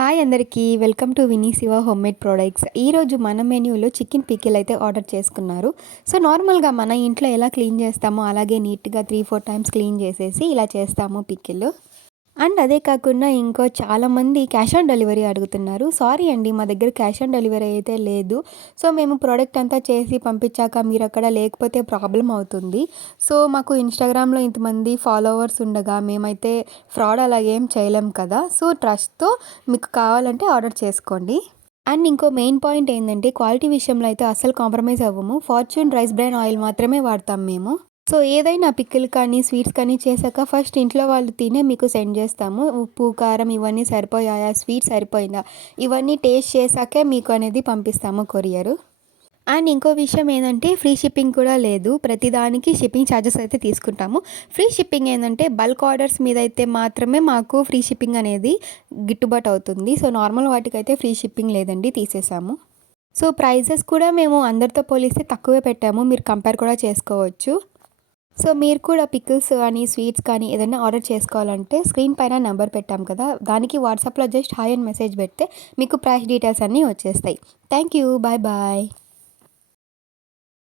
Hi అందరికీ welcome to Vini Siva homemade products. ఈరోజు మన మెన్యూలో చికెన్ పికిల్ అయితే ఆర్డర్ చేసుకున్నారు. సో నార్మల్గా మన ఇంట్లో ఎలా క్లీన్ చేస్తామో అలాగే నీట్గా 3-4 టైమ్స్ క్లీన్ చేసేసి ఇలా చేస్తాము పికిల్. అండ్ అదే కాకుండా ఇంకో చాలామంది క్యాష్ ఆన్ డెలివరీ అడుగుతున్నారు. సారీ అండి, మా దగ్గర క్యాష్ ఆన్ డెలివరీ అయితే లేదు. సో మేము ప్రోడక్ట్ అంతా చేసి పంపించాక మీరు అక్కడ లేకపోతే ప్రాబ్లమ్ అవుతుంది. సో మాకు ఇన్‌స్టాగ్రామ్‌లో ఇంతమంది ఫాలోవర్స్ ఉండగా మేమైతే ఫ్రాడ్ అలాగేం చేయలేం కదా! సో ట్రస్ట్‌తో మీకు కావాలంటే ఆర్డర్ చేసుకోండి. అండ్ ఇంకో మెయిన్ పాయింట్ ఏందంటే క్వాలిటీ విషయంలో అయితే అస్సలు కాంప్రమైజ్ అవ్వము. ఫార్చ్యూన్ రైస్ బ్రాన్ ఆయిల్ మాత్రమే వాడతాం మేము. సో ఏదైనా పికిల్ కానీ, స్వీట్స్ కానీ చేశాక ఫస్ట్ ఇంట్లో వాళ్ళు తినే మీకు సెండ్ చేస్తాము. ఉప్పు, కారం ఇవన్నీ సరిపోయాయా? స్వీట్ సరిపోయిందా? ఇవన్నీ టేస్ట్ చేశాకే మీకు అనేది పంపిస్తాము కొరియరు. అండ్ ఇంకో విషయం ఏందంటే ఫ్రీ షిప్పింగ్ కూడా లేదు. ప్రతిదానికి షిప్పింగ్ ఛార్జెస్ అయితే తీసుకుంటాము. ఫ్రీ షిప్పింగ్ ఏందంటే బల్క్ ఆర్డర్స్ మీద అయితే మాత్రమే మాకు ఫ్రీ షిప్పింగ్ అనేది గిట్టుబాటు అవుతుంది. సో నార్మల్ వాటికైతే ఫ్రీ షిప్పింగ్ లేదండి, తీసేసాము. సో ప్రైజెస్ కూడా మేము అందరితో పోలిస్తే తక్కువే పెట్టాము. మీరు కంపేర్ కూడా చేసుకోవచ్చు. సో మీరు కూడా పికిల్స్ కానీ, స్వీట్స్ కానీ ఏదైనా ఆర్డర్ చేసుకోవాలంటే స్క్రీన్ పైన నంబర్ పెట్టాం కదా! దానికి వాట్సాప్‌లో జస్ట్ హాయ్ అని మెసేజ్ పెడితే మీకు ప్రైస్ డీటెయిల్స్ అన్నీ వచ్చేస్తాయి. Thank you. Bye bye.